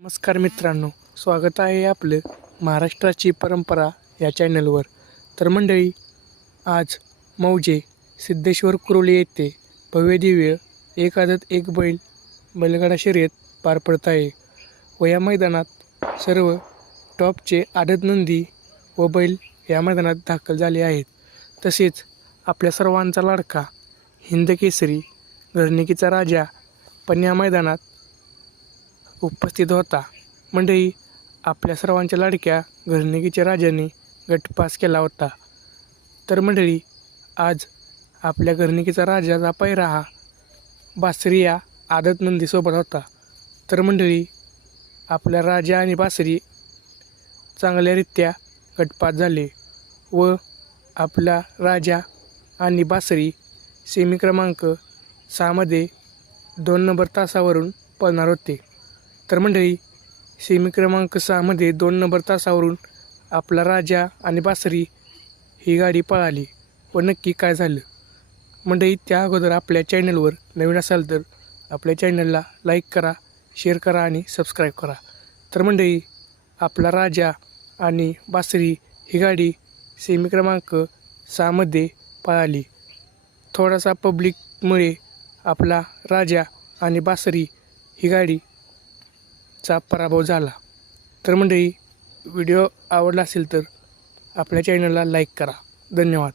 नमस्कार मित्रांनो स्वागत आहे आपलं महाराष्ट्राची परंपरा या चॅनलवर. तर मंडळी आज मौजे सिद्धेश्वर कुरोली येथे भव्य दिव्य एक आदत एक बैल बैलगाडा शर्यत पार पडत आहे व या मैदानात सर्व टॉपचे आदत नंदी व बैल या मैदानात दाखल झाले आहेत. तसेच आपल्या सर्वांचा लाडका हिंदकेसरी घरणिकीचा राजा पण या मैदानात उपस्थित होता. मंडळी आपल्या सर्वांच्या लाडक्या घरणिकीच्या राजाने गटपास केला होता. तर मंडळी आज आपल्या घरणिकीचा राजाचा पैरा हा बासरी या आदत नंदीसोबत होता. तर मंडळी आपल्या राजा आणि बासरी चांगल्यारित्या गटपात झाले व आपला राजा आणि बासरी सेमी क्रमांक सहामध्ये दोन नंबर तासावरून पळणार होते. तर मंडळी सेमी क्रमांक सहामध्ये दोन नंबर तासावरून आपला राजा आणि बासरी ही गाडी पळाली व नक्की काय झालं? मंडळी त्या अगोदर आपल्या चॅनलवर नवीन असाल तर आपल्या चॅनलला लाईक करा शेअर करा आणि सबस्क्राईब करा. तर मंडळी आपला राजा आणि बासरी ही गाडी सेमी क्रमांक सहामध्ये पळाली. थोडासा पब्लिकमुळे आपला राजा आणि बासरी ही गाडी चा पराभव झाला. तर मंडळी व्हिडिओ आवडला असेल तर आपल्या चॅनलला लाईक करा. धन्यवाद.